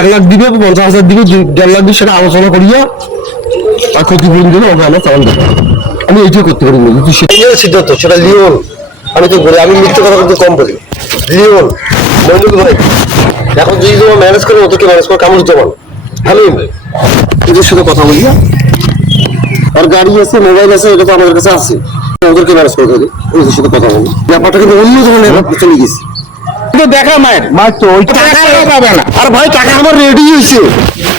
এক লাখ দিবে পঞ্চাশ হাজার দিবে দেড় লাখ দিবে সেটা আলোচনা করিয়া আর ক্ষতিপূরণ দিলে ওকে আমার চালান দেবো। আমি এইটাই করতে পারি না যদি সেটা সিদ্ধান্ত সেটা লিওন। আমি তো বলি আমি মিথ্যে কথা কিন্তু কম বলি। লিওন মঞ্জুর ভাই এখন যদি তোমার ম্যানেজ করে ওদেরকে ম্যানেজ করে কামড় দিতে পারো? আমি এদের সাথে কথা বলি হ্যাঁ? আর গাড়ি আছে মোবাইল আছে এটা তো আমাদের কাছে আছে। ওদেরকে ম্যানেজ করে দেবে ওদের সাথে কথা বলি। ব্যাপারটা কিন্তু অন্য ধরনের চলে গেছে। তো দেখা মায়ের। মায়ের তো ওই টাকা পাবে না। আর ভাই টাকা আমার রেডি হয়েছে।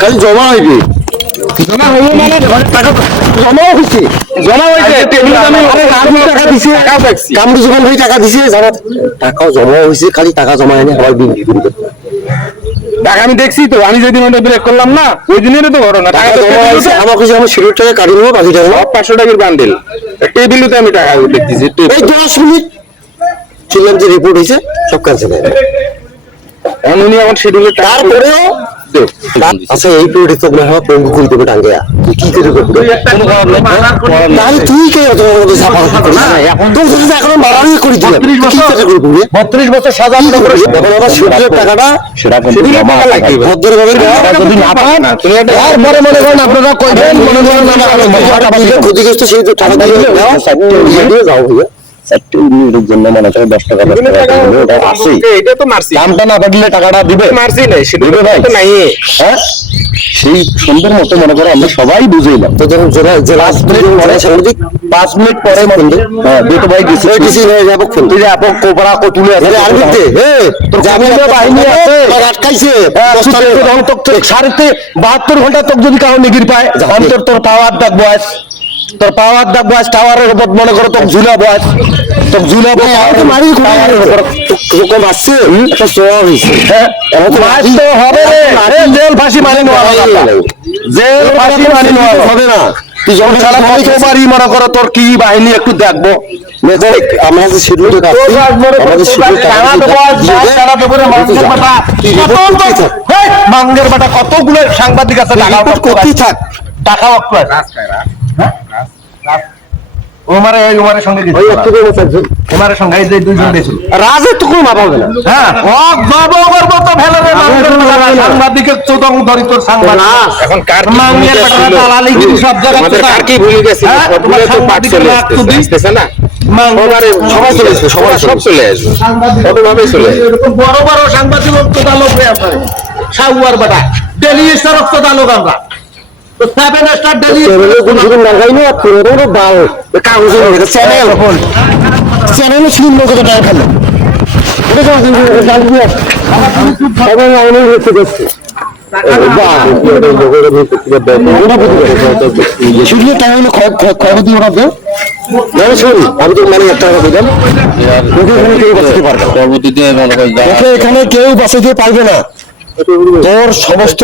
খালি জমা হইবে। জমা মানে টাকা জমা হয়েছে জমা হয়েছে টেবিল দামে আরে রাজু টাকা দিছে টাকাও পাইছি। কামরু যখন ভাই টাকা দিছে জানা টাকাও জমা খালি টাকা জমা হয়নি আমার বিল টাকা আমি দেখছি তো আমি যেদিন ওটা ব্রেক করলাম না ওই দিনেরই তো ঘটনা। টাকা জমা আমার কাছে আমার শিরোর টাকা কাটি নেব বাকি টাকা পাঁচশো টাকার বান্ডেল টেবিলতে আমি টাকা দেখতেছি এই দশ মিনিট শুনলাম যে রিপোর্ট হয়েছে সব ক্যান্সেল হয়ে। উনি এখন শিডিউলে তারপরেও আচ্ছা এই পিরিয়ডে তো মনে হয় পঙ্গু করে দেবে টাঙ্গিয়া তুই কি করে করবি তাহলে তুই কে চাপা? তোর সাথে তো এখনও মারামারি করে দিলাম। কি টাকা করবি রে? বত্রিশ বছর সাজা কি করবি? এখন আবার সুদের টাকাটা সেটা কিন্তু জমা লাগবে। ভদ্রভাবে দেওয়া। যদি না পান তুমি একটা আর পরে মনে করেন আপনারা কইবেন, মনে করেন আমরা ক্ষতিগ্রস্ত সেই তো টাকা দিয়ে দাও, যাও ভাইয়া। চারটে মিনিটের জন্য মনে করে দশ টাকা দশ টাকা ওটা আসেই এটা তো মারছি। দামটা না থাকলে টাকাটা দিবে? মারছি নাই শিডিউল দিবে ভাই। নাই। হ্যাঁ? সেই সুন্দর মতো মনে করো আমরা সবাই বুঝাইলাম তো যখন জেলা জেলা জেলা সাংবাদিক পাঁচ মিনিট পরে মনে হ্যাঁ দুটো ভাই গেছি হয়ে যাব ফোন তুই কোবরা কোতুলে আছে। আরে আরবিতে। তোর জামিনে জামিনে বাহিনী বাহিনী আছে। আছে আটকাইছে। সাড়ে বাহাত্তর ঘণ্টা তোর যদি কারও নিগির পায় অন্তর তোর পাওয়ার দাগ বয়স। তোর পাওয়ার দাগ বয়স টাওয়ারের উপর মনে করো তোর ঝুলা বয়স। তোর ঝুলা বয়স মারি সোয়া হ্যাঁ মাস তো হবে রে। জেল ফাঁসি মারি নেওয়া জেল ফাঁসি মারি নেওয়া হবে না। তুই যখন সারা কতবারই মনে করো তোর কি বাহিনী একটু দেখব। দেখ আমরা যে শিডিউল মাঙ্গের বাটা কতগুলো সাংবাদিক আছে? টাকা টাকা ওমারে ওমারের সঙ্গে গেছিল ওই একটু করে বসে ওমারের সঙ্গে এই যে দুইজন গেছিল। রাজের তো কোনো মাপ হবে হ্যাঁ। হক জব করব তো ফেলে রে সাংবাদিকের চোদং ধরি তোর সাংবাদিক এখন কার মাঙ্গের বাটা দালালিগিরি সব জায়গায় আমাদের কার কি ভুলে গেছে হ্যাঁ, সবগুলো তো পাক চলে আসতেছে না? মাঙ্গের সবাই চলে আসবে সবাই সব চলে আসবে। কতভাবে চলে বড় বড় সাংবাদিক রে আপনার সাউয়ার বাটা ডেলি স্টার রক্তদা লোক আমরা। তো সেভেন স্টার ডেলি বাল। কাগজে চ্যানেল শূন্য টাকা ফেলে এখন ক্ষয়ক্ষতি ওরা দেয় শুন আমি একটা কথা এখানে কেউ বাঁচাতে পারবে না। মনে তোর সমস্ত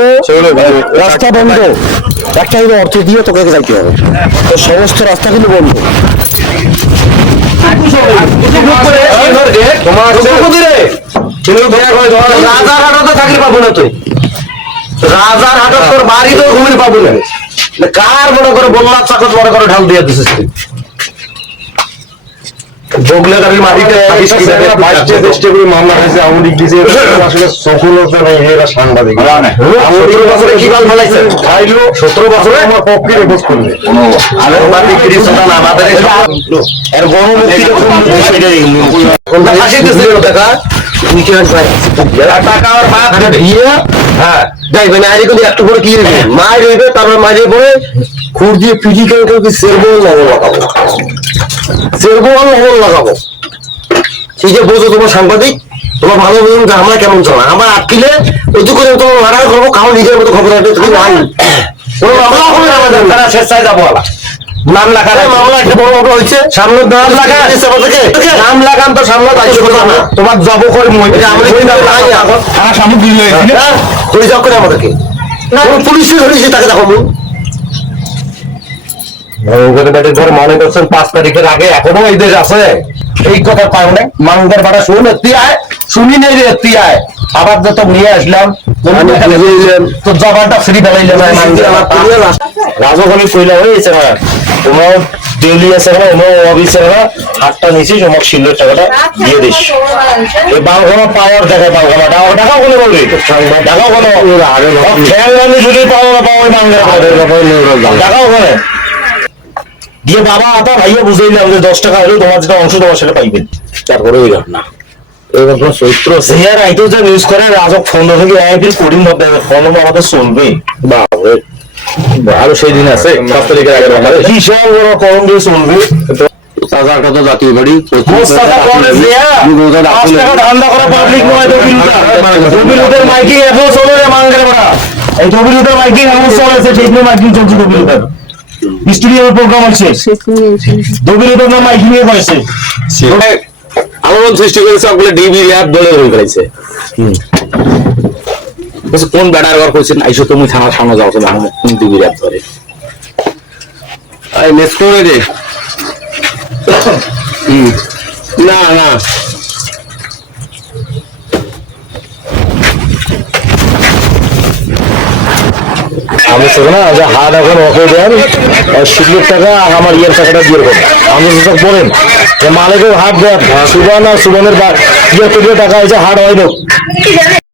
রাস্তা বন্ধ। একটা হলো অর্থ দিয়ে তোকে যাইতে হবে। তোর সমস্ত রাস্তা কিন্তু বন্ধ। রাজার হাটতে পাবো না তুই। রাজার হাটত তোর বাড়ি তো ঘুমিয়ে পাবো না। কার মনে করে বললার চাকত মনে করে ঢাল দিয়ে দিছিস তুই? মাটিতে মামলা হয়েছে আওয়ামী লীগ দিয়েছে আসলে সফলতা নেই এরা সাংবাদিক। সতেরো বছরে কি গাল ফেলাইছে? খাইলো সতেরো বছরে? আমার পক্ষে করবে। এর টাকা তুই কি আসবে টাকা আর বাদ হ্যাঁ। যাইবে না কিন্তু একটু করে কি রইবে মা রইবে তারপর মাঝে পরে খুর দিয়ে পিটি করে কেউ কি সেরবো লাগাবো আর লবণ লাগাবো। সেই যে বোঝো তোমার সাংবাদিক তোমার ভালো বুঝুন যে আমরা কেমন চলা আমার আটকিলে ওই করে তোমার মারার করব কারও নিজের মতো খবর আছে তুমি নাই। কোনো মামলা হবে না আমাদের। তারা স্বেচ্ছায় যাব আলা নাম মামলা একটা বড় হয়েছে। সামনে নাম লাগা। থেকে নাম লাগান তো সামনে দায়িত্ব কথা না। তোমার জব করে মই এটা আমাদের কিন্তু নাই এখন। আমার সামগ্রী হয়েছিল হ্যাঁ করে যাও করে আমাদেরকে। পুলিশে ধরেছে তাকে দেখো। মনে করছেন পাঁচ তারিখের আগে এখনও এই দেশ আছে। এই কথার কারণে মানুষের ভাড়া শুন এত্তি আয়। শুনি নেই রে এত্তি আয়। আবার যত নিয়ে আসলাম। তো জবানটা ফ্রি ফেলাইলে রাজধানী কইলা হয়েছে না। তোমার ডেলি আছে না অন্য অফিসে না। হাতটা নিয়েছিস আমার শিল্ডের টাকাটা দিয়ে দিস। এই বালখানা পাওয়ার দেখায় বালখানা টাকা টাকাও কোনো বলবি? টাকাও কোনো? খেয়াল যদি পাওয়া না পাওয়া টাকাও ওখানে দিয়ে বাবা আতা ভাইয়া বুঝাইলাম যে দশ টাকা হলে তোমার যেটা অংশ তোমার সেটা পাইবেন। তারপরে ওই না এবার কোনো চরিত্র আছে। সিয়ার আইতেও যে নিউজ করে রাজক ফোন থেকে ফোন আমাদের চলবে। আরও সেই দিন আছে সাত তারিখের আগের ব্যাপারে বিশাল বড় করম দিয়ে চলবে? কথা জাতীয় বাড়ি ধান্দা করা পাবলিক নয় মাইকিং এখন চলে রে মাঙ্গের বড়া। এই দবিলুটের মাইকিং এখন চলেছে ঠিক মাইকিং চলছে স্টুডিওর প্রোগ্রাম আছে। দবিলুটের নাম মাইকিং এ করেছে। আলোড়ন সৃষ্টি করেছে ওগুলো ডিবি ল্যাব দলে ফেলাইছে বলছে, কোন ব্যাটার ঘর করছেন আইসো তুমি থানার সামনে যাও তো আমি কোন ডিবি ল্যাব ধরে? করে দে। হুম। না না। আমি না, যে হাত এখন ওকে দেন শিল্পের টাকা আমার ইয়ের টাকাটা দিয়ে দেবেন আমি তো বলেন, যে মালিকের হাত দেন সুবান আর সুবানের ইয়ে টাকা হয়েছে হাট হয় না।